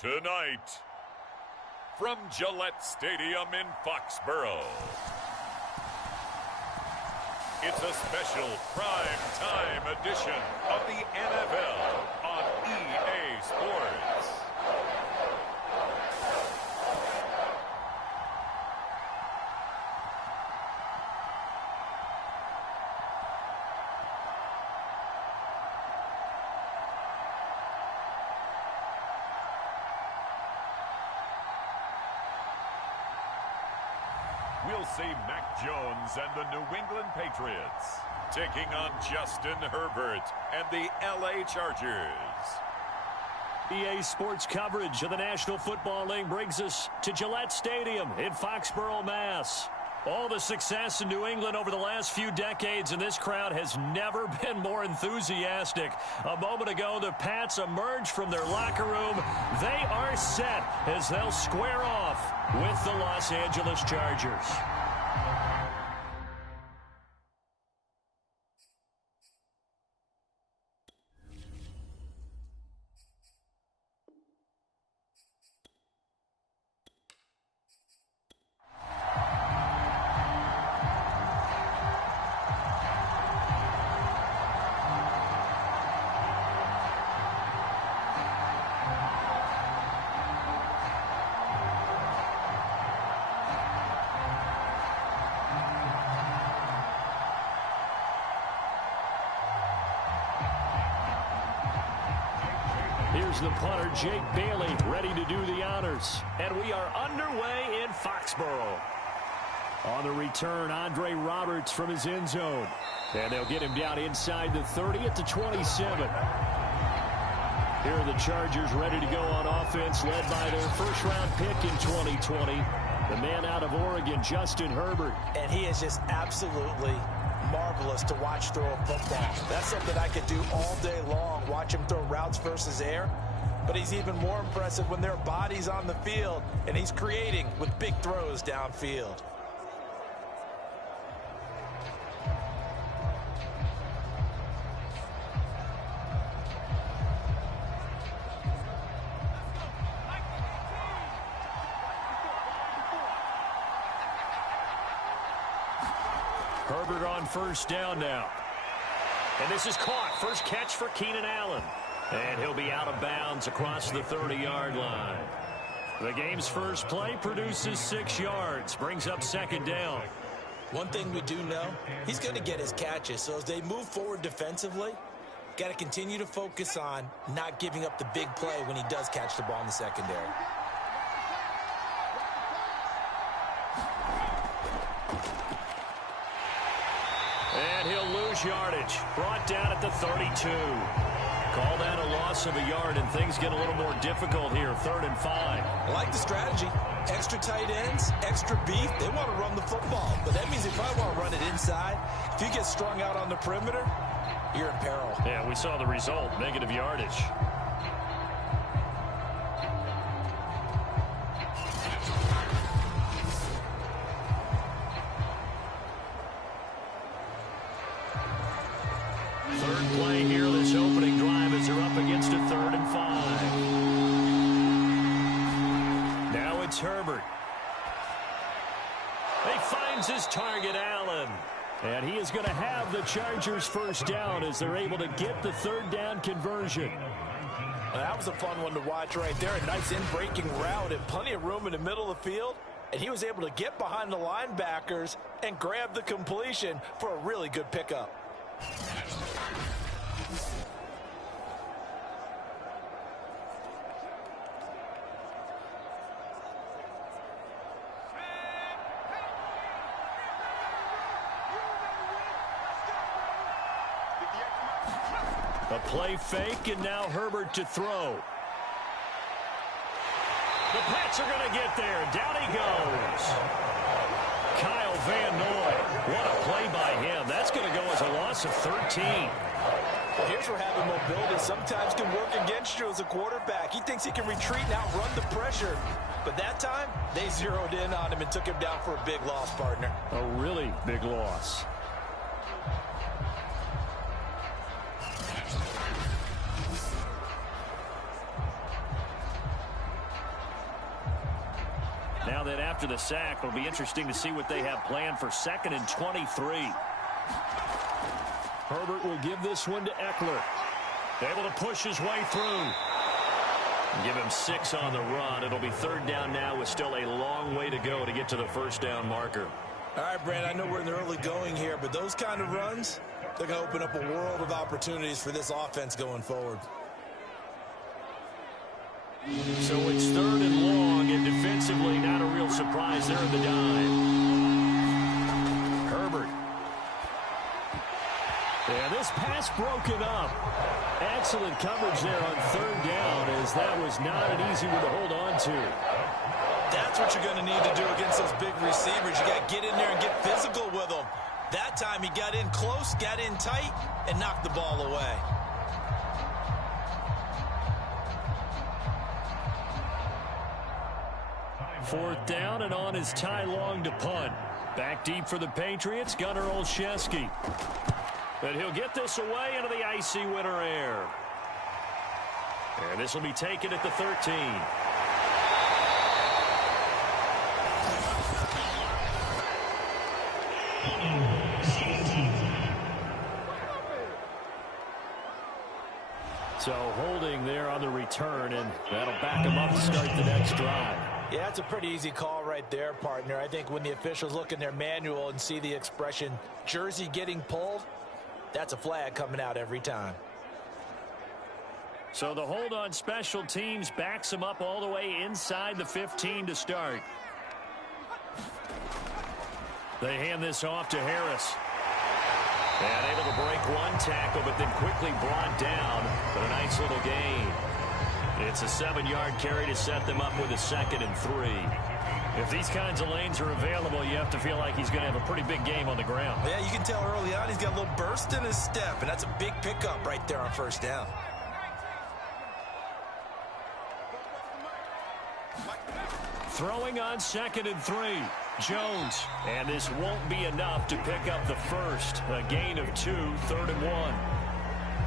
Tonight, from Gillette Stadium in Foxborough, it's a special prime time edition of the NFL on EA Sports. We'll see Mac Jones and the New England Patriots taking on Justin Herbert and the LA Chargers. EA Sports coverage of the National Football League brings us to Gillette Stadium in Foxborough, Mass. All the success in New England over the last few decades, and this crowd has never been more enthusiastic. A moment ago, the Pats emerged from their locker room. They are set as they'll square off with the Los Angeles Chargers. Here's the punter, Jake Bailey, ready to do the honors. And we are underway in Foxborough. On the return, Andre Roberts from his end zone. And they'll get him down inside the 30 at the 27. Here are the Chargers ready to go on offense, led by their first-round pick in 2020. The man out of Oregon, Justin Herbert. And he is just absolutely marvelous to watch throw a football. That's something I could do all day long, watch him throw routes versus air. But he's even more impressive when there are bodies on the field, and he's creating with big throws downfield. Herbert on first down now. And this is caught. First catch for Keenan Allen. And he'll be out of bounds across the 30-yard line. The game's first play produces 6 yards. Brings up second down. One thing we do know, he's going to get his catches. So as they move forward defensively, got to continue to focus on not giving up the big play when he does catch the ball in the secondary. And he'll lose yardage. Brought down at the 32. Call that a loss of a yard, and things get a little more difficult here. 3rd and 5. I like the strategy. Extra tight ends, extra beef. They want to run the football, but that means they probably want to run it inside. If you get strung out on the perimeter, you're in peril. Yeah, we saw the result. Negative yardage. Third play here, this opening drive, as they're up against a 3rd and 5. Now it's Herbert. He finds his target, Allen. And he is going to have the Chargers first down as they're able to get the 3rd down conversion. Well, that was a fun one to watch right there. A nice in-breaking route and plenty of room in the middle of the field. And he was able to get behind the linebackers and grab the completion for a really good pickup. A play fake, and now Herbert to throw. The Pats are going to get there. Down he goes. Kyle Van Noy. What a play by him. That's going to go as a loss of 13. Well, here's where having mobility sometimes can work against you as a quarterback. He thinks he can retreat and outrun the pressure. But that time, they zeroed in on him and took him down for a big loss, partner. A really big loss. after the sack. It'll be interesting to see what they have planned for 2nd and 23. Herbert will give this one to Eckler. Able to push his way through. Give him 6 on the run. It'll be 3rd down now with still a long way to go to get to the first down marker. All right, Brand, I know we're in the early going here, but those kind of runs, they're going to open up a world of opportunities for this offense going forward. So it's 3rd and long, and defensively not a real surprise there in the dive. Herbert. And this pass broken up. Excellent coverage there on 3rd down, as that was not an easy one to hold on to. That's what you're going to need to do against those big receivers. You got to get in there and get physical with them. That time he got in close, got in tight, and knocked the ball away. Fourth down, and on is Ty Long to punt. Back deep for the Patriots, Gunnar Olszewski. But he'll get this away into the icy winter air. And this will be taken at the 13. So holding there on the return, and that'll back him up to start the next drive. Yeah, that's a pretty easy call right there, partner. I think when the officials look in their manual and see the expression jersey getting pulled, that's a flag coming out every time. So the hold on special teams backs him up all the way inside the 15 to start. They hand this off to Harris. And able to break one tackle, but then quickly brought down. But a nice little gain. It's a 7-yard carry to set them up with a 2nd and 3. If these kinds of lanes are available, you have to feel like he's going to have a pretty big game on the ground. Yeah, you can tell early on he's got a little burst in his step, and that's a big pickup right there on 1st down. Throwing on 2nd and 3. Jones. And this won't be enough to pick up the first. A gain of 2, 3rd and 1.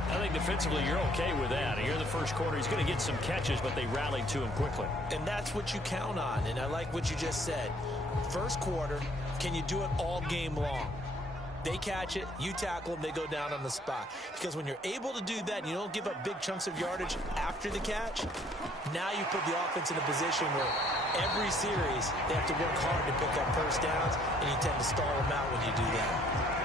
I think defensively you're okay with that. Here in the first quarter, he's going to get some catches, but they rallied to him quickly. And that's what you count on, and I like what you just said. First quarter, can you do it all game long? They catch it, you tackle them, they go down on the spot. Because when you're able to do that and you don't give up big chunks of yardage after the catch, now you put the offense in a position where every series they have to work hard to pick up first downs, and you tend to stall them out when you do that.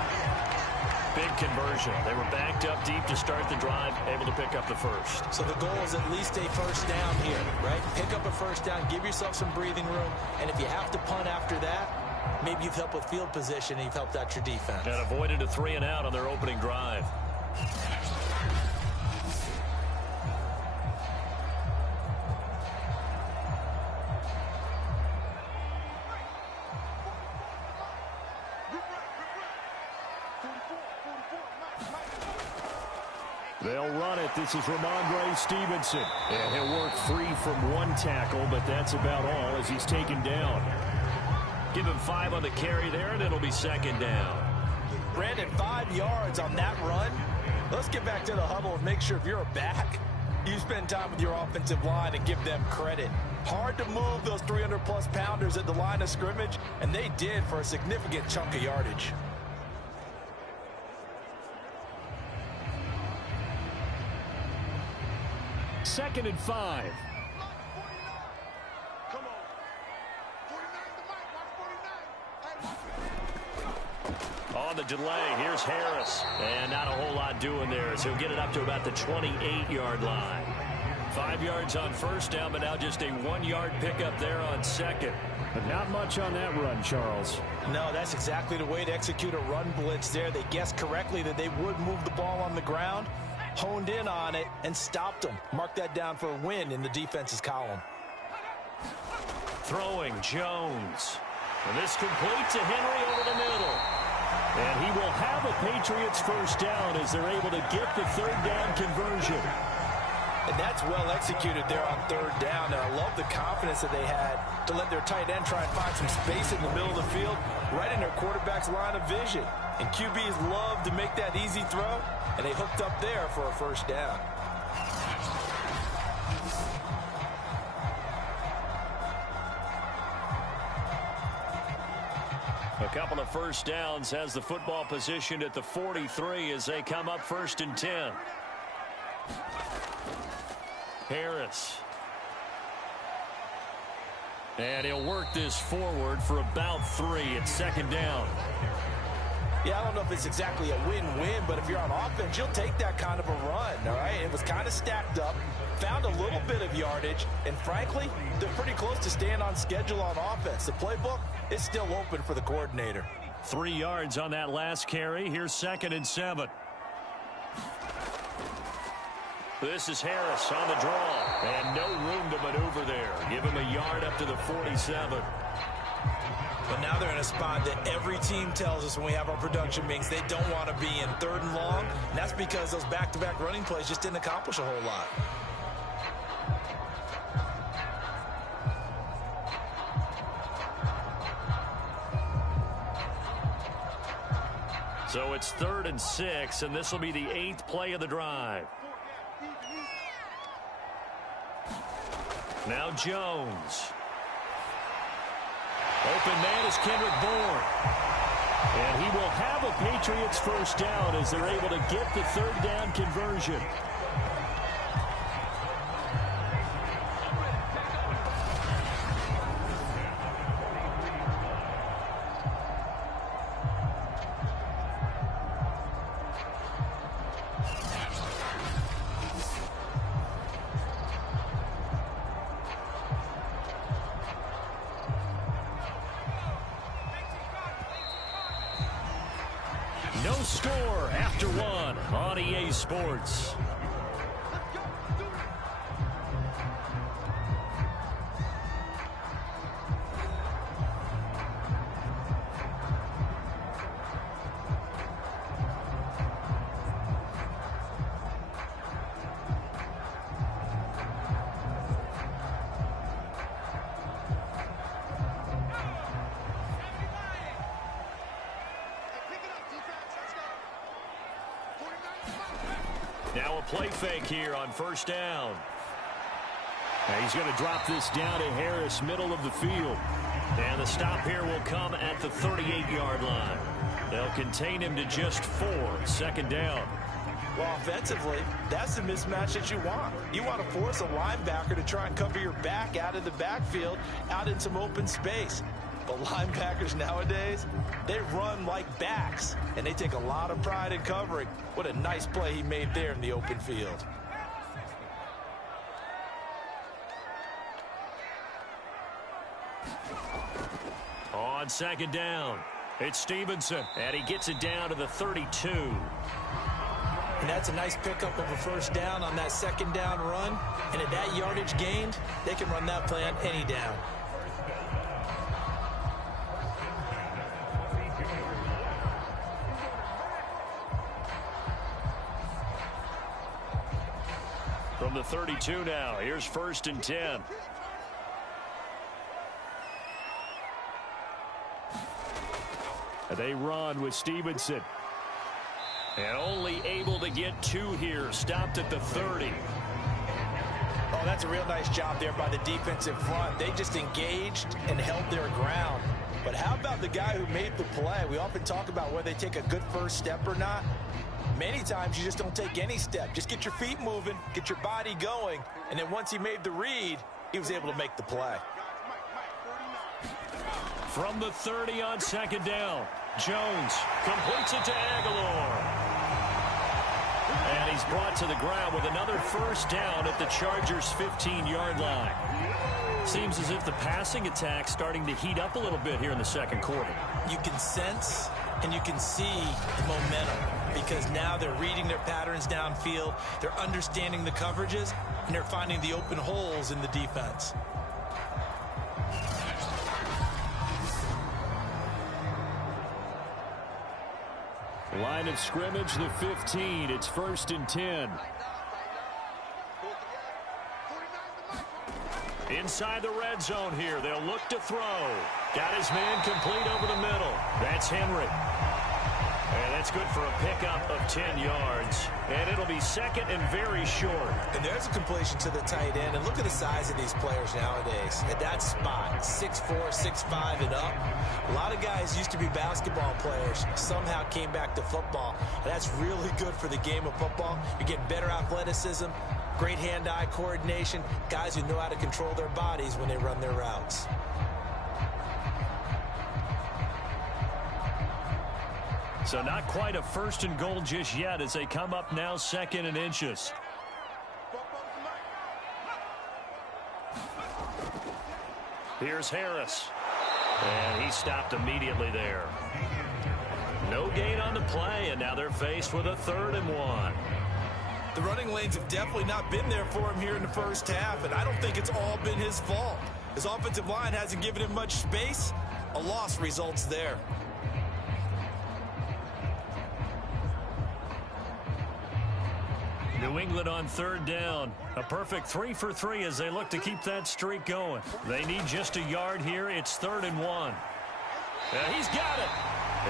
Big conversion. They were backed up deep to start the drive, able to pick up the first. So the goal is at least a first down here, right? Pick up a first down, give yourself some breathing room, and if you have to punt after that, maybe you've helped with field position and you've helped out your defense. And avoided a 3-and-out on their opening drive. They'll run it. This is Ramondre Stevenson. And he'll work free from one tackle, but that's about all as he's taken down. Give him 5 on the carry there, and it'll be 2nd down. Brandon, 5 yards on that run. Let's get back to the huddle and make sure if you're a back, you spend time with your offensive line and give them credit. Hard to move those 300-plus pounders at the line of scrimmage, and they did for a significant chunk of yardage. Second and 5. On the delay, here's Harris. And not a whole lot doing there as he'll get it up to about the 28-yard line. 5 yards on first down, but now just a 1-yard pickup there on second. But not much on that run, Charles. No, that's exactly the way to execute a run blitz there. They guessed correctly that they would move the ball on the ground, honed in on it, and stopped them. Mark that down for a win in the defense's column. Throwing Jones. And this complete to Henry over the middle. And he will have a Patriots first down as they're able to get the 3rd down conversion. And that's well executed there on 3rd down. And I love the confidence that they had to let their tight end try and find some space in the middle of the field, right in their quarterback's line of vision. And QBs love to make that easy throw, and they hooked up there for a first down. A couple of first downs has the football positioned at the 43 as they come up 1st and 10. Harris. And he'll work this forward for about 3 at 2nd down. Yeah, I don't know if it's exactly a win-win, but if you're on offense, you'll take that kind of a run, all right? It was kind of stacked up, found a little bit of yardage, and frankly, they're pretty close to staying on schedule on offense. The playbook is still open for the coordinator. 3 yards on that last carry. Here's 2nd and 7. This is Harris on the draw, and no room to maneuver there. Give him a yard up to the 47. But now they're in a spot that every team tells us when we have our production meetings they don't want to be in, 3rd and long. And that's because those back-to-back running plays just didn't accomplish a whole lot. So it's 3rd and 6, and this will be the 8th play of the drive. Now Jones. Open man is Kendrick Bourne. And he will have a Patriots first down as they're able to get the 3rd down conversion. No score after 1 on EA Sports. Now a play fake here on 1st down. And he's going to drop this down to Harris, middle of the field. And the stop here will come at the 38-yard line. They'll contain him to just 4, 2nd down. Well, offensively, that's the mismatch that you want. You want to force a linebacker to try and cover your back out of the backfield, out in some open space. But linebackers nowadays, they run like backs, and they take a lot of pride in covering. What a nice play he made there in the open field. On 2nd down, it's Stevenson, and he gets it down to the 32. And that's a nice pickup of a first down on that 2nd down run. And at that yardage gained, they can run that play on any down. From the 32 now, here's 1st and 10. They run with Stevenson. And only able to get 2 here, stopped at the 30. Oh, that's a real nice job there by the defensive front. They just engaged and held their ground. But how about the guy who made the play? We often talk about whether they take a good first step or not. Many times you just don't take any step. Just get your feet moving, get your body going, and then once he made the read, he was able to make the play. From the 30 on 2nd down, Jones completes it to Aguilar. And he's brought to the ground with another first down at the Chargers' 15-yard line. Seems as if the passing attack's starting to heat up a little bit here in the 2nd quarter. You can sense and you can see the momentum because now they're reading their patterns downfield, they're understanding the coverages, and they're finding the open holes in the defense. Line of scrimmage, the 15. It's 1st and 10. Inside the red zone here. They'll look to throw. Got his man complete over the middle. That's Henry. And That's good for a pickup of 10 yards. And it'll be second and very short. And there's a completion to the tight end. And look at the size of these players nowadays. At that spot, 6'4", 6'5", and up. A lot of guys used to be basketball players, somehow came back to football. And that's really good for the game of football. You're getting better athleticism, great hand-eye coordination, guys who know how to control their bodies when they run their routes. So not quite a first and goal just yet as they come up now second and inches. Here's Harris. And he stopped immediately there. No gain on the play, and now they're faced with a 3rd and 1. The running lanes have definitely not been there for him here in the first half, and I don't think it's all been his fault. His offensive line hasn't given him much space. A loss results there. New England on 3rd down. A perfect 3 for 3 as they look to keep that streak going. They need just a yard here. It's 3rd and 1. And he's got it.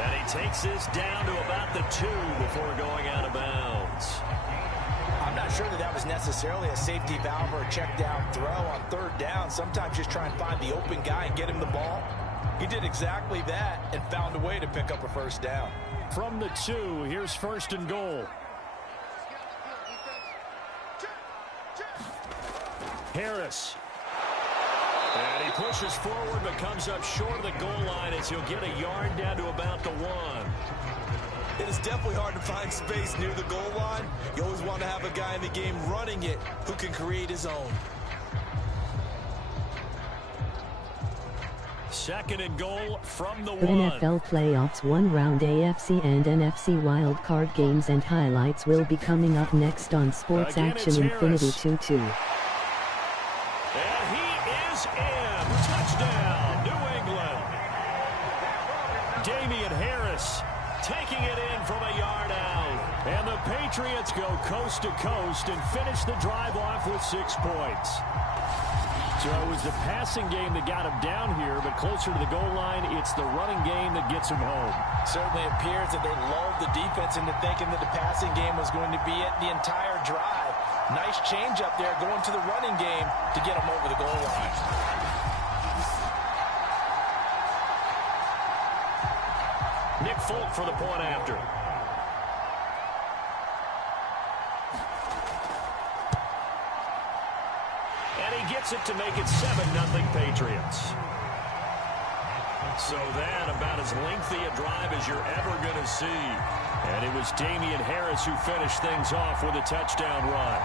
And he takes this down to about the 2 before going out of bounds. I'm not sure that was necessarily a safety valve or a check down throw on 3rd down. Sometimes just try and find the open guy and get him the ball. He did exactly that and found a way to pick up a 1st down. From the 2, here's 1st and goal. Harris. And he pushes forward but comes up short of the goal line as he'll get a yard down to about the 1. It is definitely hard to find space near the goal line. You always want to have a guy in the game running it who can create his own. 2nd and goal from the 1. NFL playoffs 1-round AFC and NFC Wildcard games and highlights will be coming up next on Sports Again, Action Infinity 2-2. And he is in. Touchdown, New England. Damian Harris taking it in from a yard out. And the Patriots go coast to coast and finish the drive off with 6 points. So it was the passing game that got him down here, but closer to the goal line, it's the running game that gets him home. Certainly appears that they lulled the defense into thinking that the passing game was going to be it the entire drive. Nice change up there going to the running game to get him over the goal line. Nick Folk for the point after. And he gets it to make it 7-0 Patriots. So that about as lengthy a drive as you're ever going to see. And it was Damian Harris who finished things off with a touchdown run.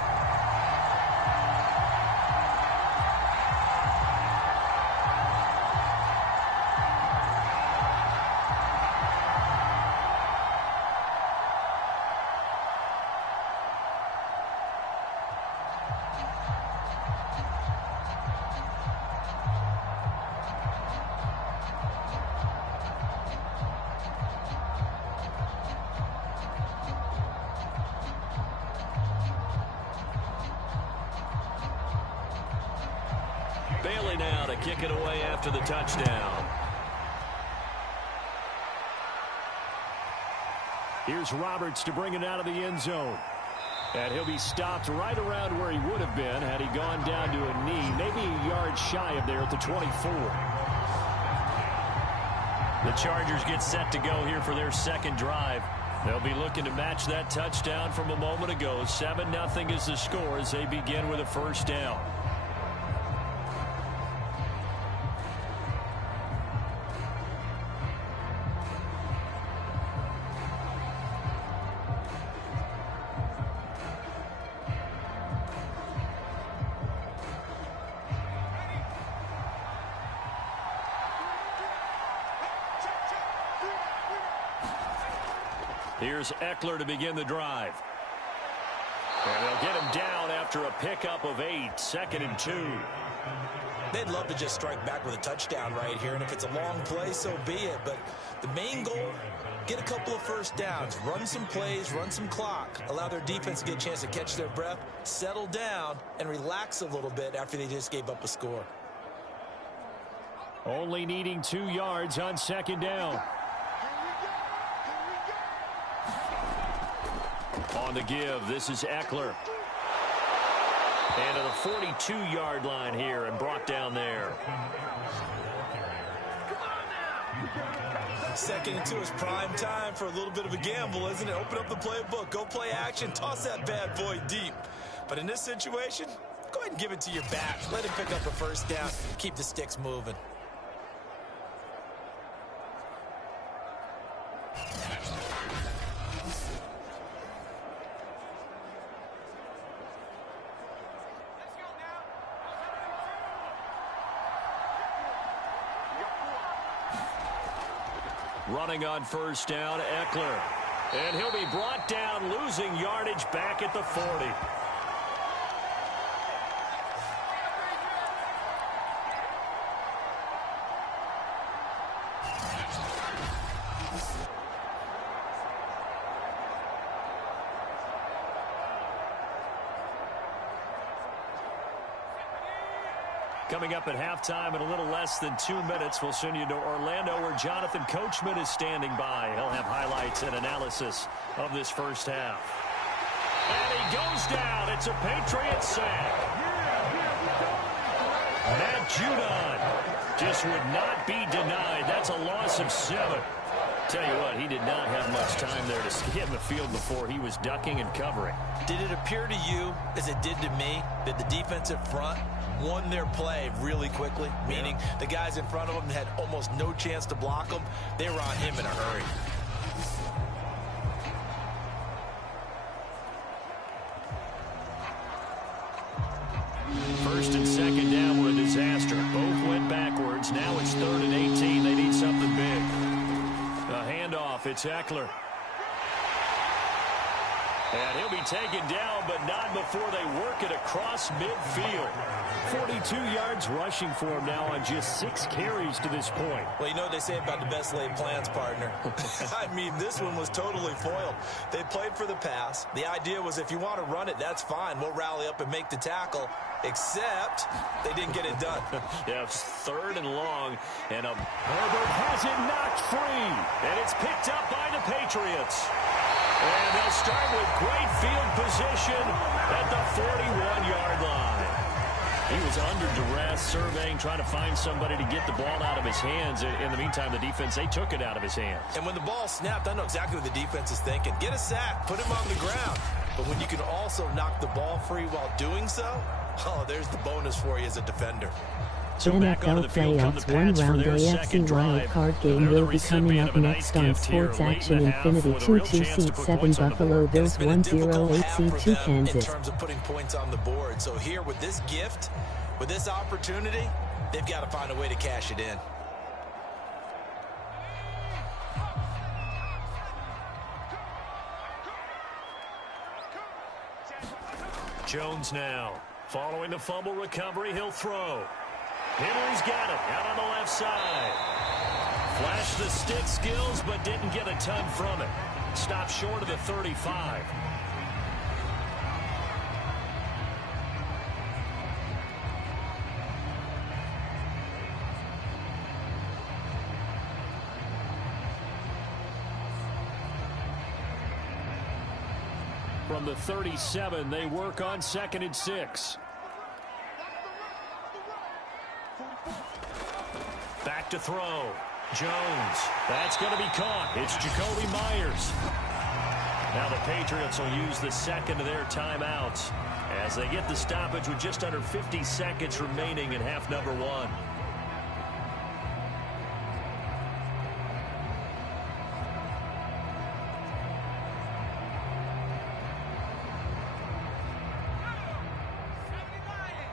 Bailey now to kick it away after the touchdown. Here's Roberts to bring it out of the end zone. And he'll be stopped right around where he would have been had he gone down to a knee, maybe a yard shy of there at the 24. The Chargers get set to go here for their 2nd drive. They'll be looking to match that touchdown from a moment ago. 7-0 is the score as they begin with a 1st down. Here's Eckler to begin the drive. And they'll get him down after a pickup of 8, 2nd and 2. They'd love to just strike back with a touchdown right here, and if it's a long play, so be it. But the main goal, get a couple of 1st downs, run some plays, run some clock, allow their defense to get a chance to catch their breath, settle down, and relax a little bit after they just gave up a score. Only needing 2 yards on 2nd down. On the give, this is Eckler. And to the 42-yard line here and brought down there. Second and 2 is prime time for a little bit of a gamble, isn't it? Open up the playbook, go play action, toss that bad boy deep. But in this situation, go ahead and give it to your back. Let him pick up a first down, keep the sticks moving. Running on first down, Eckler. And he'll be brought down, losing yardage back at the 40. Coming up at halftime in a little less than 2 minutes, we'll send you to Orlando where Jonathan Coachman is standing by. He'll have highlights and analysis of this first half. And he goes down. It's a Patriots sack. Matt Judon just would not be denied. That's a loss of 7. Tell you what, he did not have much time there to get in the field before he was ducking and covering. Did it appear to you, as it did to me, that the defensive front won their play really quickly? Meaning the guys in front of them had almost no chance to block him. They were on him in a hurry. First and second down were a disaster. Both went backwards. Now it's 3rd and 18. They need something big. A handoff. It's Eckler. And he'll be taken down, but not before they work it across midfield. 42 yards rushing for him now on just 6 carries to this point. Well, you know what they say about the best laid plans, partner. I mean, this one was totally foiled. They played for the pass. The idea was if you want to run it, that's fine. We'll rally up and make the tackle. Except they didn't get it done. Yeah, 3rd and long. And Herbert has it knocked free. And it's picked up by the Patriots. And they'll start with great field position at the 41-yard line. He was under duress, surveying, trying to find somebody to get the ball out of his hands. In the meantime, the defense, they took it out of his hands. And when the ball snapped, I know exactly what the defense is thinking. Get a sack, put him on the ground. But when you can also knock the ball free while doing so, oh, there's the bonus for you as a defender. So NFL playoffs one-round AFC Wildcard game will be coming up next on Sports Action Infinity. 2-2 seed 7 Buffalo Bills 1-0 8 seed 2 Kansas. In terms of putting points on the board. So here with this gift, with this opportunity, they've got to find a way to cash it in. Jones now. Following the fumble recovery, he'll throw. Henry's got it out on the left side. Flashed the stick skills, but didn't get a ton from it. Stopped short of the 35. From the 37, they work on 2nd and 6. Back to throw. Jones. That's going to be caught. It's Jacoby Myers. Now the Patriots will use the second of their timeouts as they get the stoppage with just under 50 seconds remaining in half number 1.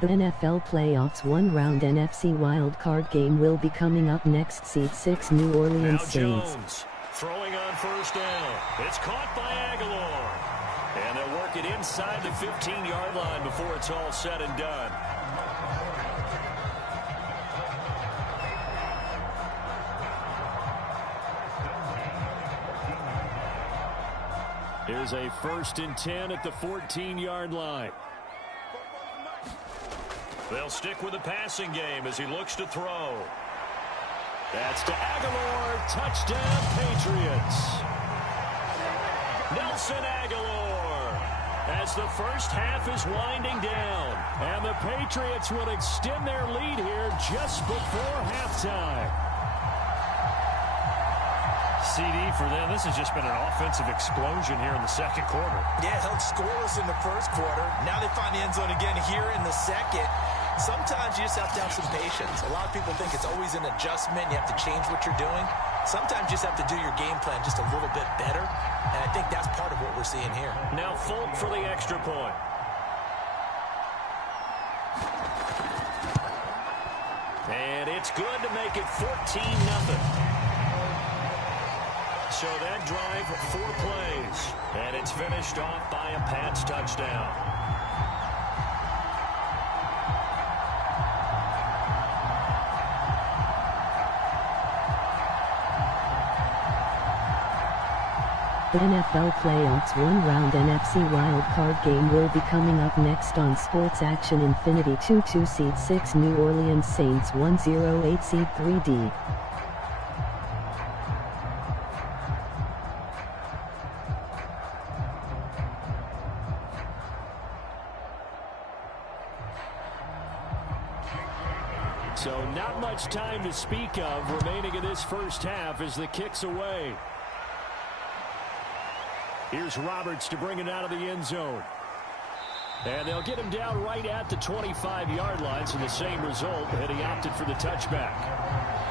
The NFL playoffs one-round NFC wildcard game will be coming up next. Seed 6 New Orleans Saints. Jones throwing on first down. It's caught by Aguilar. And they'll work it inside the 15-yard line before it's all said and done. Here's a 1st and 10 at the 14-yard line. They'll stick with the passing game as he looks to throw. That's to Aguilar. Touchdown, Patriots. Nelson Aguilar as the first half is winding down. And the Patriots will extend their lead here just before halftime. CD for them. This has just been an offensive explosion here in the second quarter. Yeah, held scoreless in the first quarter. Now they find the end zone again here in the second. Sometimes you just have to have some patience. A lot of people think it's always an adjustment. You have to change what you're doing. Sometimes you just have to do your game plan just a little bit better. And I think that's part of what we're seeing here. Now Folk for the extra point. And it's good to make it 14-0. So that drive, 4 plays. And it's finished off by a Pats touchdown. The NFL Playoffs one-round NFC Wildcard game will be coming up next on Sports Action Infinity. 2 seed 6 New Orleans Saints 108 seed 3D. So not much time to speak of remaining in this first half as the kick's away. Here's Roberts to bring it out of the end zone. And they'll get him down right at the 25-yard line, so the same result, and he opted for the touchback.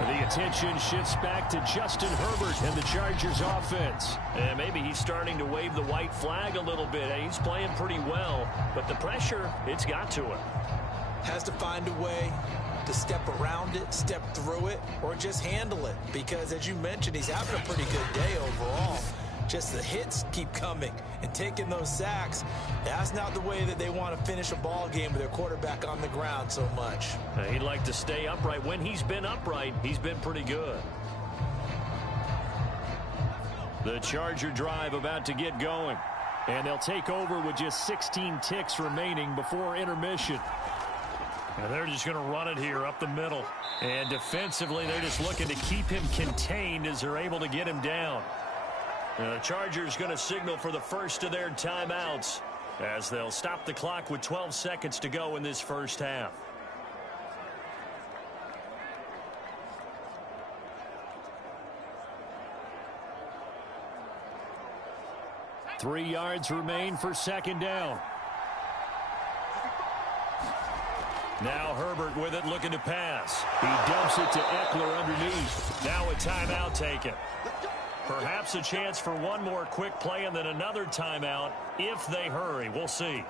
The attention shifts back to Justin Herbert and the Chargers offense. And maybe he's starting to wave the white flag a little bit. He's playing pretty well, but the pressure, it's got to him. Has to find a way to step around it, step through it, or just handle it. Because as you mentioned, he's having a pretty good day overall. Just the hits keep coming and taking those sacks. That's not the way that they want to finish a ball game with their quarterback on the ground so much. He'd like to stay upright. When he's been upright, he's been pretty good. The Charger drive about to get going. And they'll take over with just 16 ticks remaining before intermission. And they're just going to run it here up the middle. And defensively, they're just looking to keep him contained as they're able to get him down. The Chargers going to signal for the first of their timeouts as they'll stop the clock with 12 seconds to go in this first half. Three yards remain for second down. Now Herbert with it, looking to pass. He dumps it to Eckler underneath. Now a timeout taken. Perhaps a chance for one more quick play and then another timeout if they hurry. We'll see.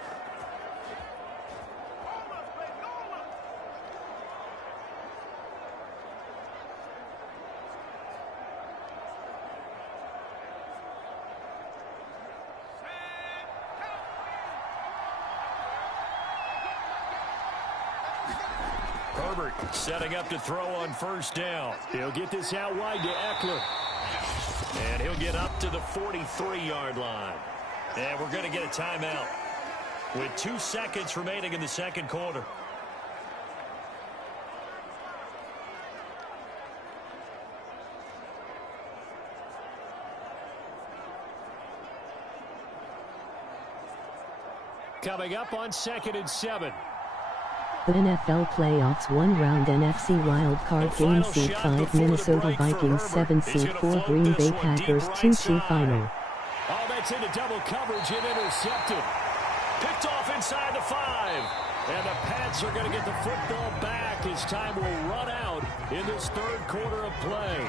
Herbert setting up to throw on first down. He'll get this out wide to Eckler. And he'll get up to the 43-yard line. And we're going to get a timeout with 2 seconds remaining in the second quarter. Coming up on 2nd and 7. The NFL Playoffs one-round NFC Wildcard game seed 5 Minnesota Vikings 7 seed 4 Green Bay Packers 2-2 final. Oh, that's into double coverage and intercepted. Picked off inside the 5. And the Pats are going to get the football back as time will run out in this third quarter of play.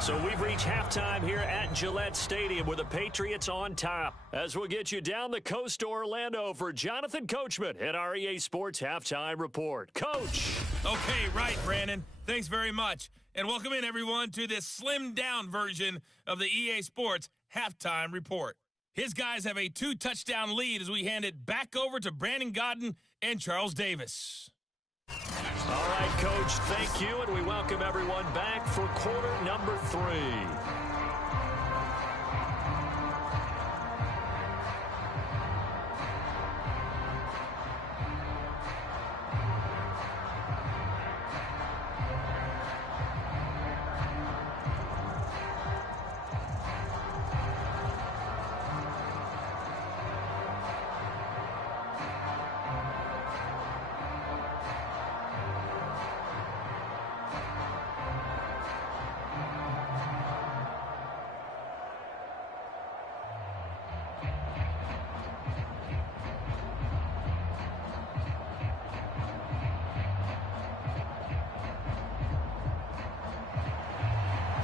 So we've reached halftime here at Gillette Stadium with the Patriots on top. As we'll get you down the coast to Orlando for Jonathan Coachman at our EA Sports Halftime Report. Coach! Okay, right, Brandon. Thanks very much. And welcome in, everyone, to this slimmed-down version of the EA Sports Halftime Report. His guys have a 2-touchdown lead as we hand it back over to Brandon Godden and Charles Davis. All right, Coach, thank you, and we welcome everyone back for quarter number 3.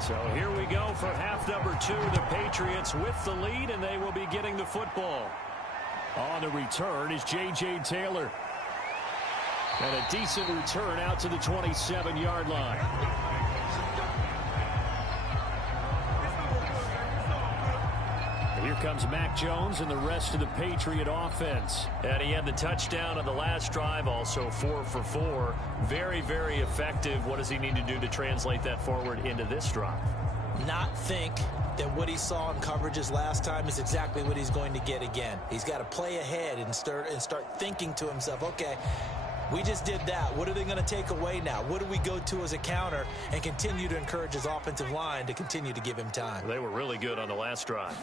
So here we go for half number 2. The Patriots with the lead, and they will be getting the football. On the return is J.J. Taylor. And a decent return out to the 27-yard line. Here comes Mac Jones and the rest of the Patriot offense. And he had the touchdown on the last drive, also 4 for 4. Very, very effective. What does he need to do to translate that forward into this drive? Not think that what he saw in coverages last time is exactly what he's going to get again. He's got to play ahead and start thinking to himself, okay, we just did that. What are they going to take away now? What do we go to as a counter? And continue to encourage his offensive line to continue to give him time. They were really good on the last drive.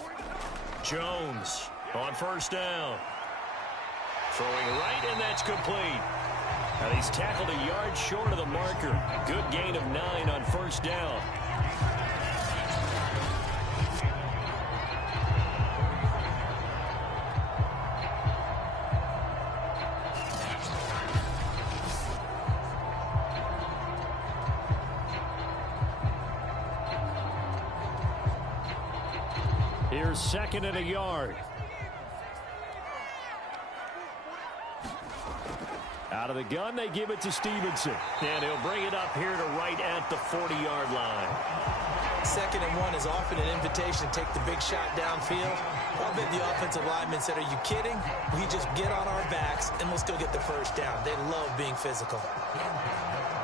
Jones on first down. Throwing right, and that's complete. And he's tackled a yard short of the marker. Good gain of 9 on first down. Here's second and a yard. Out of the gun, they give it to Stevenson. And he'll bring it up here to right at the 40-yard line. Second and 1 is often an invitation to take the big shot downfield. I bet the offensive lineman said, are you kidding? We just get on our backs and let's go get the first down. They love being physical.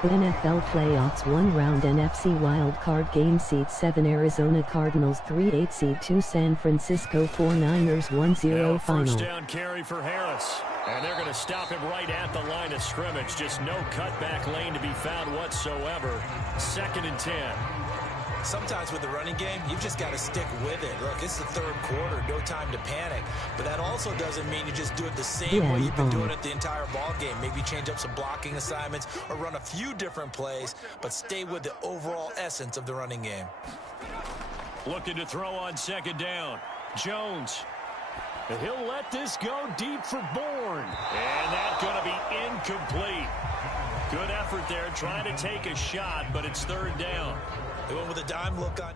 NFL playoffs 1 round NFC Wildcard game seed 7 Arizona Cardinals 3-8 seed 2 San Francisco 49ers 1-0 final. First down carry for Harris. And they're going to stop him right at the line of scrimmage. Just no cutback lane to be found whatsoever. Second and 10. Sometimes with the running game, you've just got to stick with it. Look, it's the third quarter, no time to panic. But that also doesn't mean you just do it the same way you've been doing it the entire ball game. Maybe change up some blocking assignments or run a few different plays, but stay with the overall essence of the running game. Looking to throw on second down. Jones. He'll let this go deep for Bourne. And that's going to be incomplete. Good effort there, trying to take a shot, but it's third down. They went with a dime look on.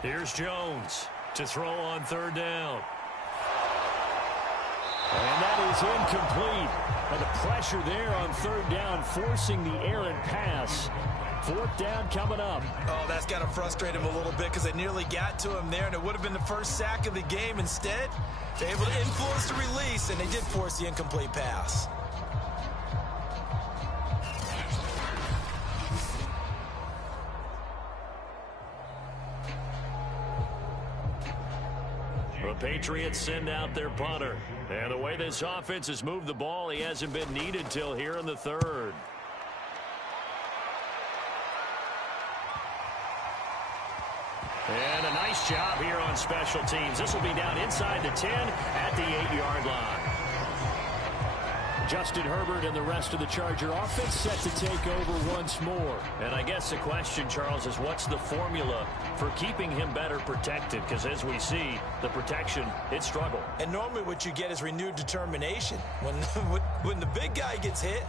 Here's Jones to throw on third down. And that is incomplete. But the pressure there on third down, forcing the errant pass. Fourth down coming up. Oh, that's got to frustrate him a little bit because they nearly got to him there, and it would have been the first sack of the game. Instead, they're able to influence the release, and they did force the incomplete pass. The Patriots send out their punter. And the way this offense has moved the ball, he hasn't been needed till here in the third. And a nice job here on special teams. This will be down inside the 10 at the 8-yard line. Justin Herbert and the rest of the Charger offense set to take over once more. And I guess the question, Charles, is what's the formula for keeping him better protected? Because as we see, the protection, it struggled. And normally what you get is renewed determination. When the big guy gets hit,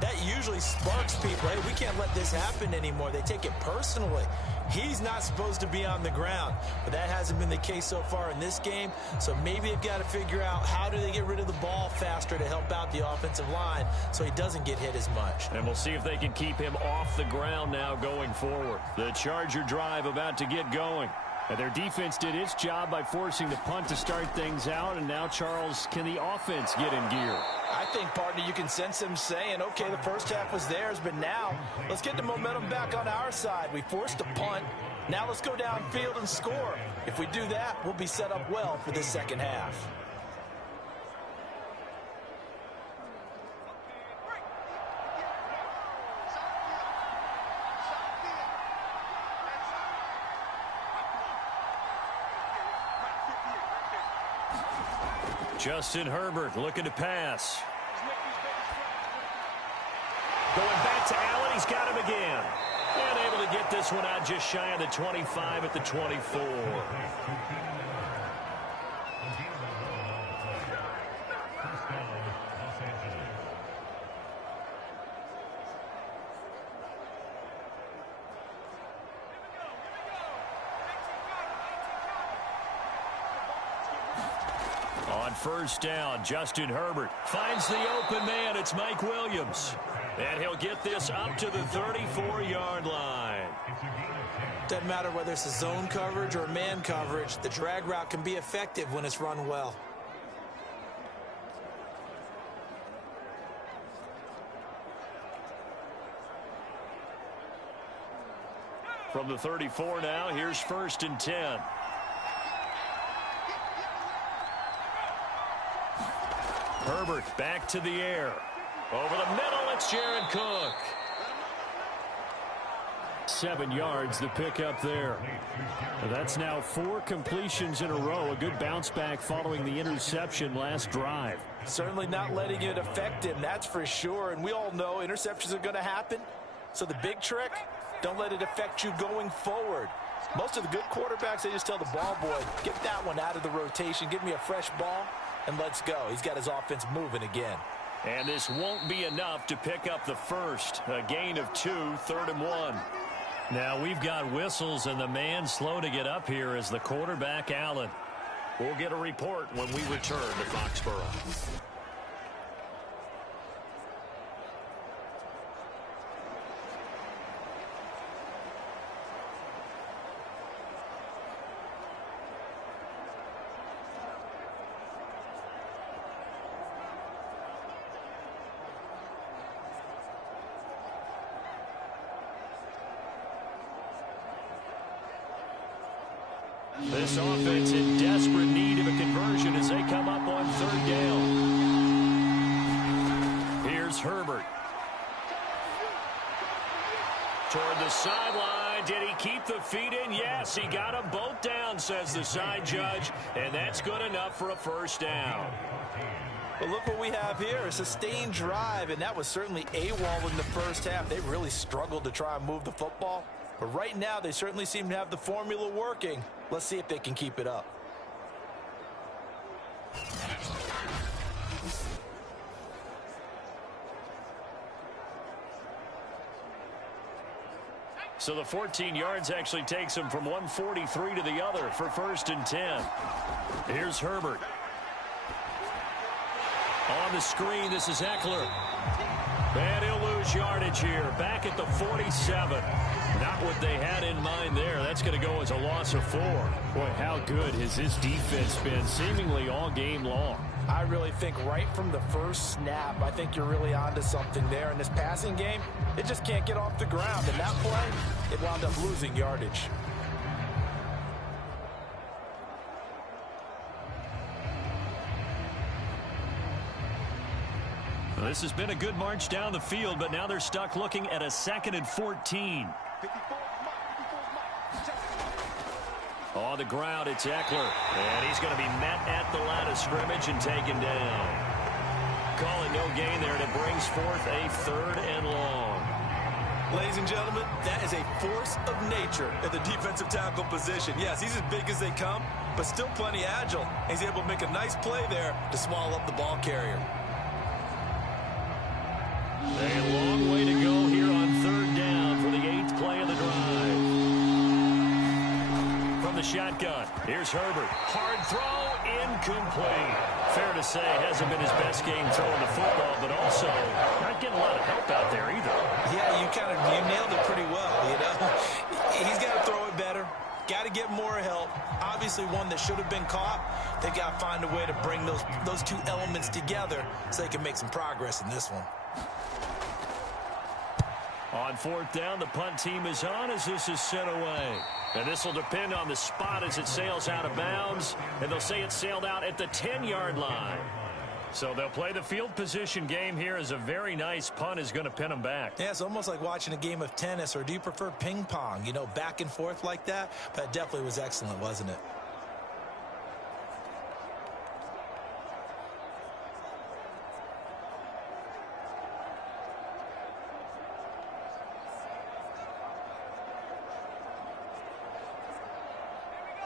that usually sparks people. Hey, we can't let this happen anymore. They take it personally. He's not supposed to be on the ground, but that hasn't been the case so far in this game. So maybe they've got to figure out how do they get rid of the ball faster to help out the offensive line so he doesn't get hit as much. And we'll see if they can keep him off the ground now going forward. The Charger drive about to get going. And their defense did its job by forcing the punt to start things out. And now, Charles, can the offense get in gear? I think, partner, you can sense them saying, okay, the first half was theirs, but now let's get the momentum back on our side. We forced a punt. Now let's go downfield and score. If we do that, we'll be set up well for this second half. Justin Herbert looking to pass. Going back to Allen. He's got him again. And able to get this one out just shy of the 25 at the 24. On first down, Justin Herbert finds the open man. It's Mike Williams. And he'll get this up to the 34-yard line. Doesn't matter whether it's a zone coverage or man coverage, the drag route can be effective when it's run well. From the 34 now, here's 1st and 10. Herbert back to the air. Over the middle, it's Jared Cook. 7 yards, the pickup there. That's now 4 completions in a row. A good bounce back following the interception last drive. Certainly not letting it affect him, that's for sure. And we all know interceptions are going to happen. So the big trick, don't let it affect you going forward. Most of the good quarterbacks, they just tell the ball boy, get that one out of the rotation, give me a fresh ball, and let's go. He's got his offense moving again. And this won't be enough to pick up the first. A gain of 2, 3rd and 1. Now we've got whistles, and the man slow to get up here is the quarterback, Allen. We'll get a report when we return to Foxborough. This offense in desperate need of a conversion as they come up on 3rd down. Here's Herbert. Toward the sideline. Did he keep the feet in? Yes, he got them both down, says the side judge. And that's good enough for a 1st down. But look what we have here, a sustained drive, and that was certainly AWOL in the first half. They really struggled to try and move the football. But right now, they certainly seem to have the formula working. Let's see if they can keep it up. So the 14 yards actually takes him from 143 to the other for 1st and 10. Here's Herbert. On the screen, this is Eckler. And he'll lose yardage here. Back at the 47. Not what they had in mind there. That's going to go as a loss of 4. Boy, how good has this defense been seemingly all game long? I really think right from the first snap, I think you're really onto something there. In this passing game, it just can't get off the ground. And that play, it wound up losing yardage. Well, this has been a good march down the field, but now they're stuck looking at a 2nd and 14. On the ground, it's Eckler. And he's going to be met at the line of scrimmage and taken down. Call it no gain there, and it brings forth a 3rd and long. Ladies and gentlemen, that is a force of nature at the defensive tackle position. Yes, he's as big as they come, but still plenty agile. He's able to make a nice play there to swallow up the ball carrier. A long way to go here on 3rd down for the 8th play of the drive. From the shotgun, here's Herbert. Hard throw, incomplete. Fair to say, hasn't been his best game throwing the football, but also not getting a lot of help out there either. Yeah, you nailed it pretty well, you know. He's got to throw it better. Got to get more help. Obviously one that should have been caught. They got to find a way to bring those two elements together so they can make some progress in this one. On fourth down, the punt team is on as this is sent away. And this will depend on the spot as it sails out of bounds. And they'll say it sailed out at the 10-yard line. So they'll play the field position game here as a very nice punt is going to pin them back. Yeah, it's almost like watching a game of tennis, or do you prefer ping pong? You know, back and forth like that? But it definitely was excellent, wasn't it?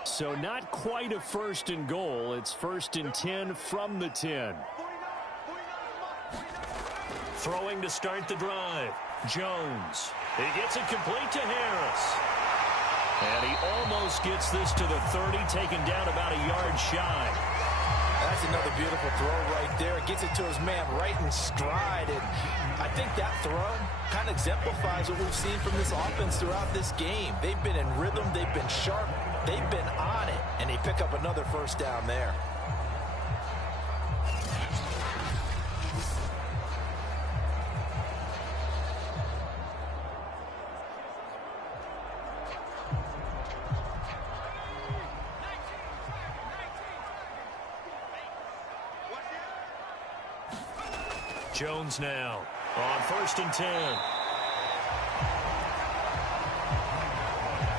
So not quite a first and goal. It's first and 10 from the 10. Throwing to start the drive. Jones. He gets it complete to Harris. And he almost gets this to the 30, taken down about a yard shy. That's another beautiful throw right there. Gets it to his man right in stride. And I think that throw kind of exemplifies what we've seen from this offense throughout this game. They've been in rhythm. They've been sharp. They've been on it. And they pick up another first down there. Jones now on first and 10.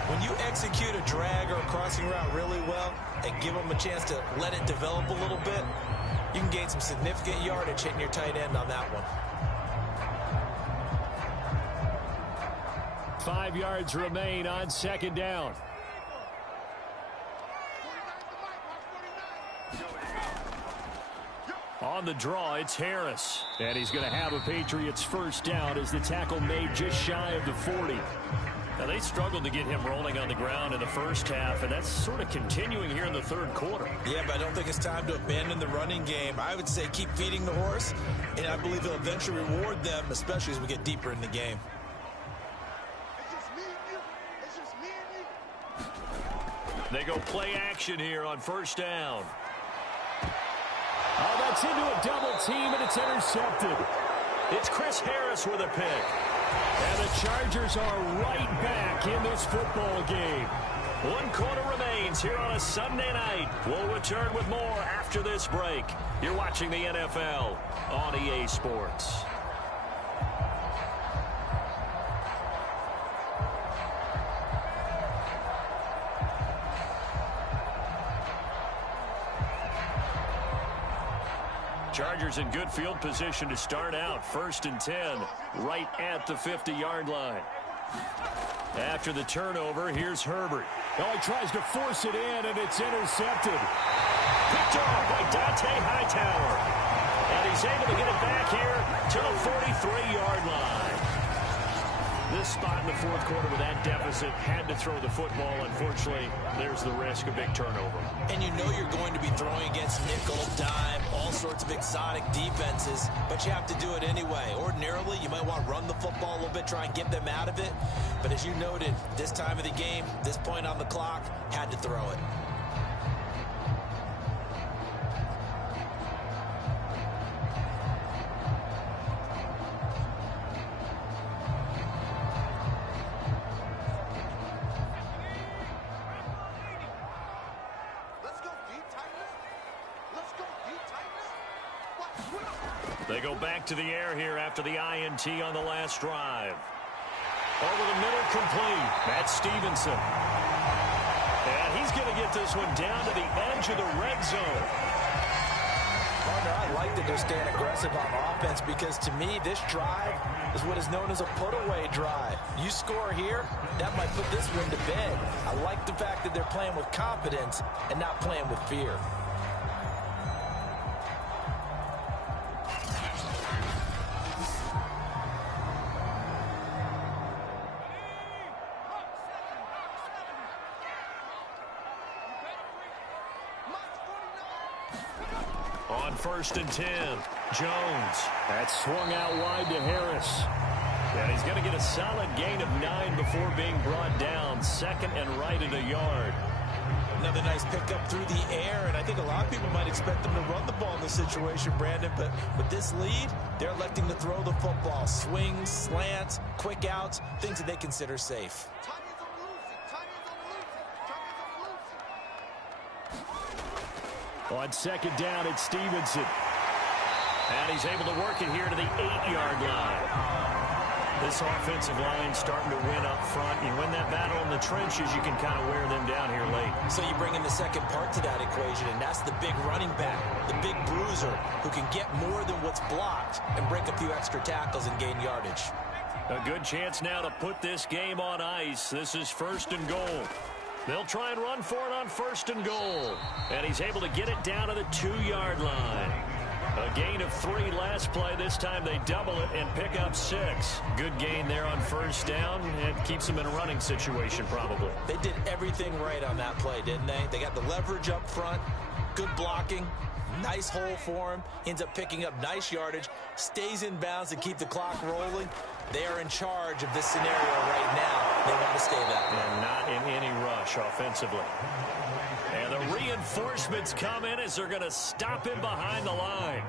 When you execute a drag or a crossing route really well and give them a chance to let it develop a little bit, you can gain some significant yardage hitting your tight end on that one. 5 yards remain on second down. On the draw, it's Harris. And he's going to have a Patriots first down as the tackle made just shy of the 40. Now, they struggled to get him rolling on the ground in the first half, and that's sort of continuing here in the third quarter. Yeah, but I don't think it's time to abandon the running game. I would say keep feeding the horse, and I believe he'll eventually reward them, especially as we get deeper in the game. They go play action here on first down. Oh, that's into a double team, and it's intercepted. It's Chris Harris with a pick. And the Chargers are right back in this football game. 1 quarter remains here on a Sunday night. We'll return with more after this break. You're watching the NFL on EA Sports. Chargers in good field position to start out. First and 10, right at the 50-yard line. After the turnover, here's Herbert. Oh, he tries to force it in, and it's intercepted. Picked off by Dante Hightower. And he's able to get it back here to the 43-yard line. This spot in the fourth quarter with that deficit, had to throw the football. Unfortunately, there's the risk of big turnover. And you know you're going to be throwing against nickel, dime, all sorts of exotic defenses, but you have to do it anyway. Ordinarily, you might want to run the football a little bit, try and get them out of it. But as you noted, this time of the game, this point on the clock, had to throw it. They go back to the air here after the INT on the last drive. Over the middle, complete. That's Stevenson. And he's going to get this one down to the edge of the red zone. Partner, I like that they're staying aggressive on offense because to me, this drive is what is known as a put-away drive. You score here, that might put this one to bed. I like the fact that they're playing with confidence and not playing with fear. On first and 10, Jones. That's swung out wide to Harris. And he's going to get a solid gain of 9 before being brought down. Second and right at a yard. Another nice pickup through the air, and I think a lot of people might expect them to run the ball in this situation, Brandon, but with this lead, they're electing to throw the football. Swings, slants, quick outs, things that they consider safe. On second down, it's Stevenson. And he's able to work it here to the 8-yard line. This offensive line starting to win up front. You win that battle in the trenches, you can kind of wear them down here late. So you bring in the second part to that equation, and that's the big running back, the big bruiser, who can get more than what's blocked and break a few extra tackles and gain yardage. A good chance now to put this game on ice. This is first and goal. They'll try and run for it on first and goal. And he's able to get it down to the 2-yard line. A gain of 3 last play. This time they double it and pick up 6. Good gain there on first down. It keeps them in a running situation probably. They did everything right on that play, didn't they? They got the leverage up front, good blocking, nice hole for him, ends up picking up nice yardage, stays in bounds to keep the clock rolling. They are in charge of this scenario right now. They want to stay that way. And not in any rush offensively. And the reinforcements come in as they're going to stop him behind the line.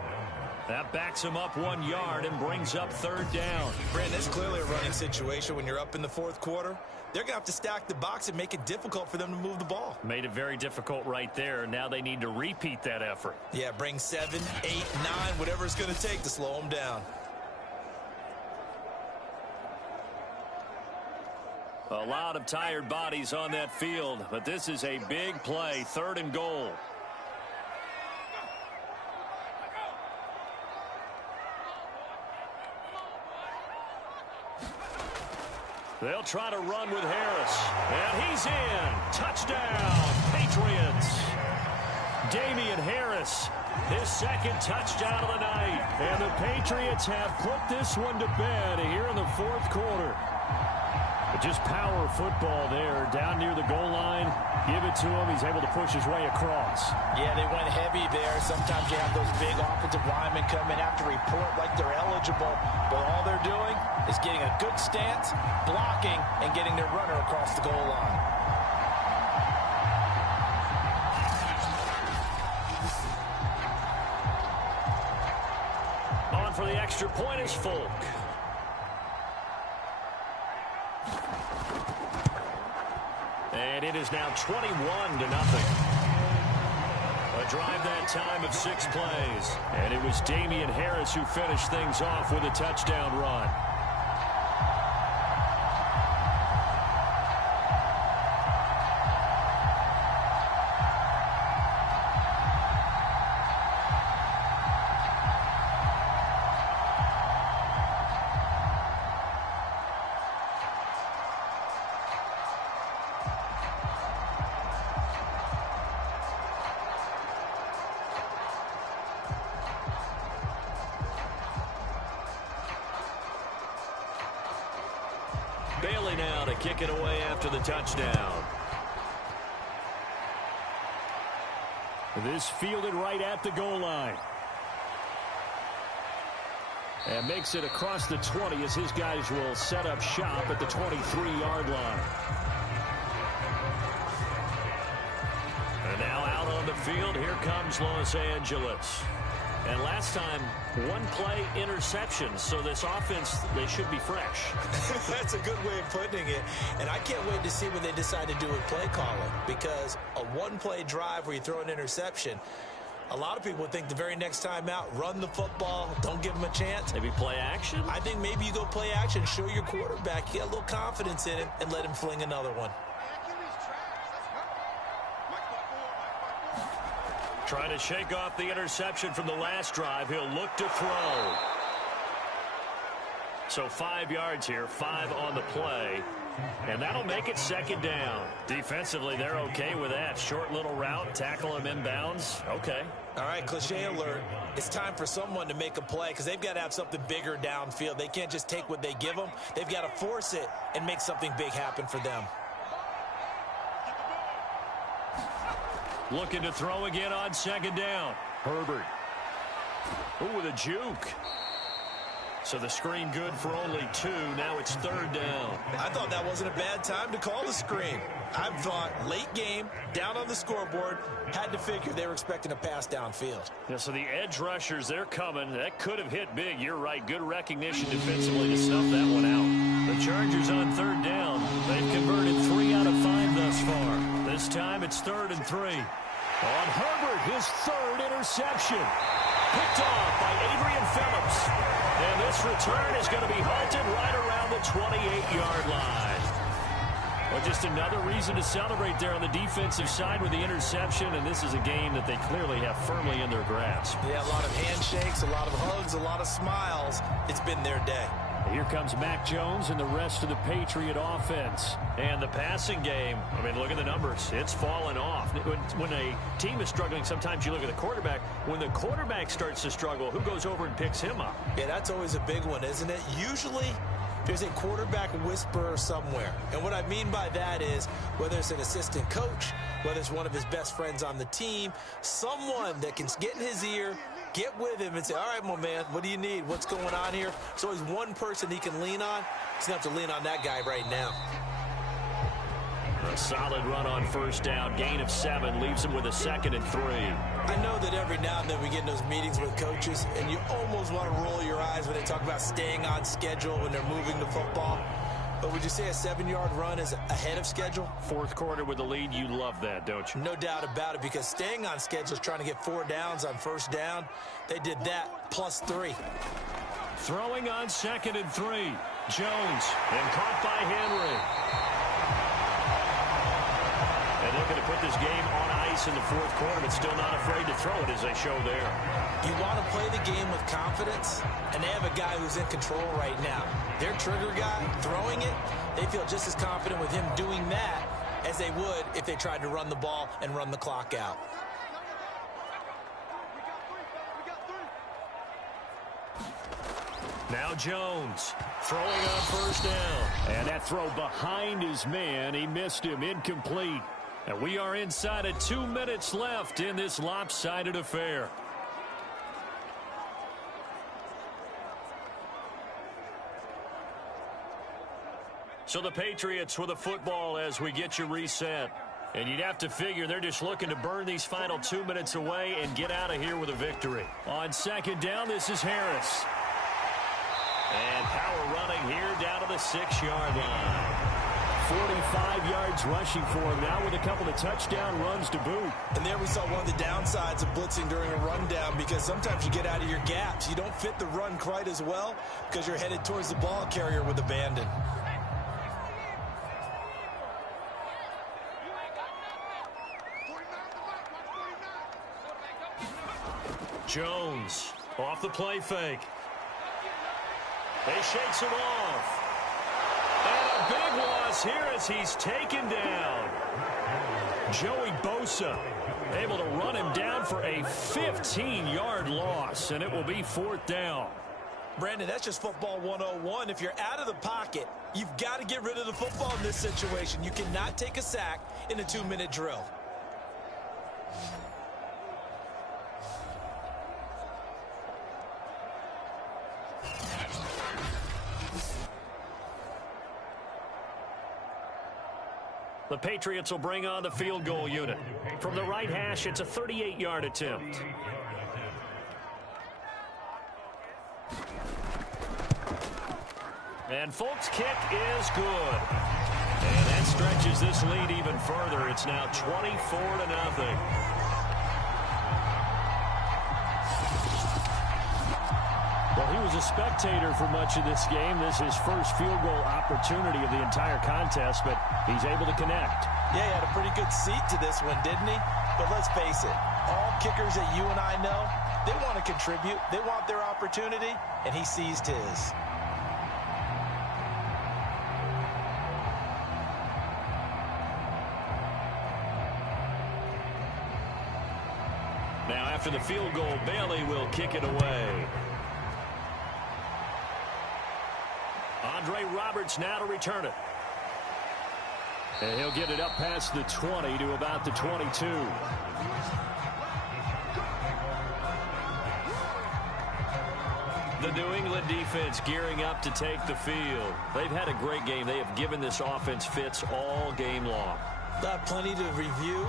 That backs him up 1 yard and brings up third down. Brandon, it's clearly a running situation when you're up in the fourth quarter. They're going to have to stack the box and make it difficult for them to move the ball. Made it very difficult right there. Now they need to repeat that effort. Yeah, bring 7, 8, 9, whatever it's going to take to slow them down. A lot of tired bodies on that field, but this is a big play, third and goal. They'll try to run with Harris, and he's in. Touchdown, Patriots. Damian Harris, his second touchdown of the night. And the Patriots have put this one to bed here in the fourth quarter. But just power football there, down near the goal line. Give it to him. He's able to push his way across. Yeah, they went heavy there. Sometimes you have those big offensive linemen come in, have to report like they're eligible. But all they're doing is getting a good stance, blocking, and getting their runner across the goal line. On for the extra point is Folk. And it is now 21-0. A drive that time of 6 plays. And it was Damian Harris who finished things off with a touchdown run. Bailey now to kick it away after the touchdown. This fielded right at the goal line. And makes it across the 20 as his guys will set up shop at the 23-yard line. And now out on the field, here comes Los Angeles. And last time, 1 play interception. So this offense, they should be fresh. That's a good way of putting it. And I can't wait to see what they decide to do with play calling. Because a 1-play drive where you throw an interception, a lot of people would think the very next time out, run the football, don't give them a chance. Maybe play action? I think maybe you go play action, show your quarterback, you get a little confidence in him, and let him fling another one. Trying to shake off the interception from the last drive. He'll look to throw. So 5 yards here, 5 on the play. And that'll make it second down. Defensively, they're okay with that. Short little route, tackle him inbounds. Okay. All right, cliche alert. It's time for someone to make a play because they've got to have something bigger downfield. They can't just take what they give them. They've got to force it and make something big happen for them. Looking to throw again on second down. Herbert. Ooh, with a juke. So the screen good for only 2. Now it's 3rd down. I thought that wasn't a bad time to call the screen. I thought late game, down on the scoreboard, had to figure they were expecting a pass downfield. Yeah, so the edge rushers, they're coming. That could have hit big. You're right. Good recognition defensively to snuff that one out. The Chargers on 3rd down. They've converted 3 out of 5 thus far. This time it's 3rd and 3. On Herbert, his 3rd interception. Picked off by Adrian Phillips. And this return is going to be halted right around the 28-yard line. Well, just another reason to celebrate there on the defensive side with the interception, and this is a game that they clearly have firmly in their grasp. Yeah, a lot of handshakes, a lot of hugs, a lot of smiles. It's been their day. Here comes Mac Jones and the rest of the Patriot offense. And the passing game, I mean, look at the numbers. It's fallen off. When a team is struggling, sometimes you look at the quarterback. When the quarterback starts to struggle, who goes over and picks him up? Yeah, that's always a big one, isn't it? Usually, there's a quarterback whisperer somewhere. And what I mean by that is, whether it's an assistant coach, whether it's one of his best friends on the team, someone that can get in his ear, get with him and say, all right, my man, what do you need? What's going on here? There's always one person he can lean on. He's going to have to lean on that guy right now. A solid run on 1st down. Gain of 7 leaves him with a 2nd and 3. I know that every now and then we get in those meetings with coaches, and you almost want to roll your eyes when they talk about staying on schedule when they're moving the football. But would you say a 7-yard run is ahead of schedule? 4th quarter with the lead, you love that, don't you? No doubt about it, because staying on schedule is trying to get 4 downs on 1st down. They did that plus 3. Throwing on 2nd and 3. Jones, and caught by Henry. And looking to put this game on ice in the 4th quarter, but still not afraid to throw it as they show there. You want to play the game with confidence, and they have a guy who's in control right now. Their trigger guy throwing it, they feel just as confident with him doing that as they would if they tried to run the ball and run the clock out. Now Jones throwing on 1st down. And that throw behind his man. He missed him. Incomplete. And we are inside of 2 minutes left in this lopsided affair. So the Patriots with the football as we get you reset. And you'd have to figure they're just looking to burn these final 2 minutes away and get out of here with a victory. On 2nd down, this is Harris. And power running here down to the 6-yard line. 45 yards rushing for him now with a couple of touchdown runs to boot. And there we saw one of the downsides of blitzing during a rundown, because sometimes you get out of your gaps. You don't fit the run quite as well because you're headed towards the ball carrier with abandon. Jones off the play fake. They shakes him off. And a big loss here as he's taken down. Joey Bosa able to run him down for a 15-yard loss, and it will be 4th down. Brandon, that's just football 101. If you're out of the pocket, you've got to get rid of the football in this situation. You cannot take a sack in a 2-minute drill. The Patriots will bring on the field goal unit. From the right hash, it's a 38-yard attempt. And Folk's kick is good. And that stretches this lead even further. It's now 24-0. Well, he was a spectator for much of this game. This is his first field goal opportunity of the entire contest, but he's able to connect. Yeah, he had a pretty good seat to this one, didn't he? But let's face it, all kickers that you and I know, they want to contribute. They want their opportunity, and he seized his. Now, after the field goal, Bailey will kick it away. Andre Roberts now to return it. And he'll get it up past the 20 to about the 22. The New England defense gearing up to take the field. They've had a great game. They have given this offense fits all game long. Plenty to review,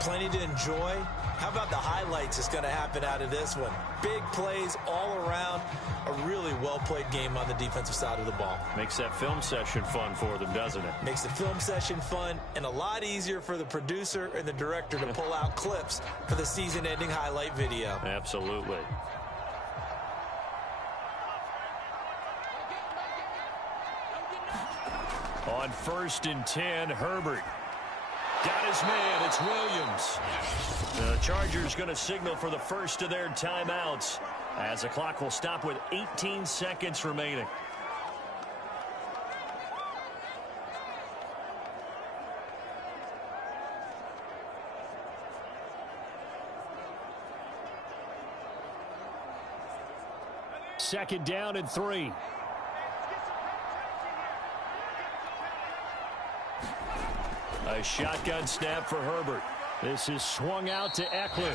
plenty to enjoy. How about the highlights that's going to happen out of this one? Big plays all around. A really well-played game on the defensive side of the ball. Makes that film session fun for them, doesn't it? Makes the film session fun and a lot easier for the producer and the director to pull out clips for the season-ending highlight video. Absolutely. On 1st and 10, Herbert. Got his man. It's Williams. The Chargers going to signal for the first of their timeouts as the clock will stop with 18 seconds remaining. Second down and 3. A shotgun snap for Herbert. This is swung out to Eckler.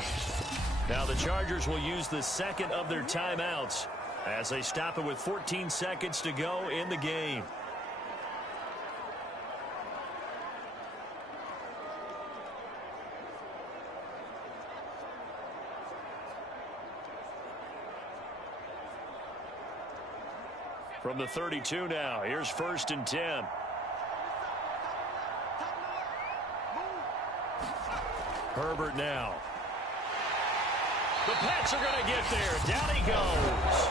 Now the Chargers will use the second of their timeouts as they stop it with 14 seconds to go in the game. From the 32 now, here's 1st and 10. Herbert now. The Pats are going to get there. Down he goes.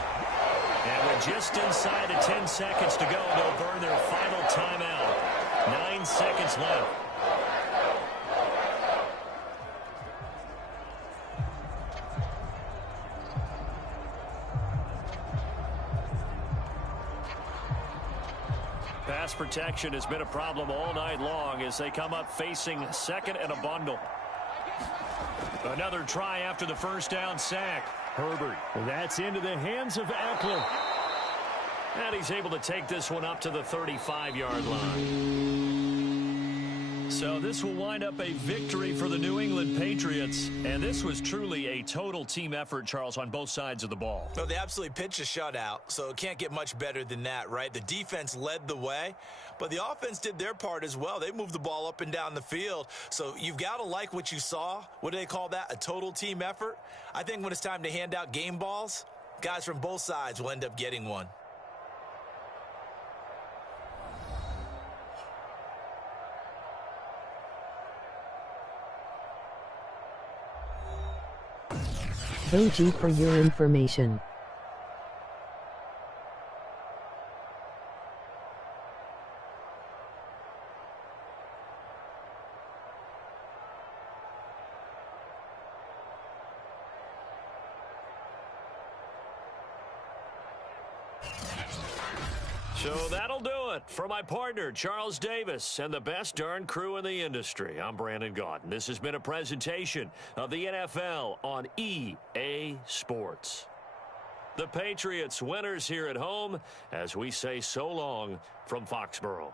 And with just inside of 10 seconds to go, they'll burn their final timeout. 9 seconds left. Pass protection has been a problem all night long as they come up facing second and a bundle. Another try after the first down sack. Herbert. That's into the hands of Eckler. And he's able to take this one up to the 35-yard line. So this will wind up a victory for the New England Patriots. And this was truly a total team effort, Charles, on both sides of the ball. Well, they absolutely pitched a shutout, so it can't get much better than that, right? The defense led the way, but the offense did their part as well. They moved the ball up and down the field, so you've got to like what you saw. What do they call that? A total team effort? I think when it's time to hand out game balls, guys from both sides will end up getting one. OG for your information. So that'll do it for my partner, Charles Davis, and the best darn crew in the industry. I'm Brandon Gaudin. This has been a presentation of the NFL on EA Sports. The Patriots winners here at home as we say so long from Foxborough.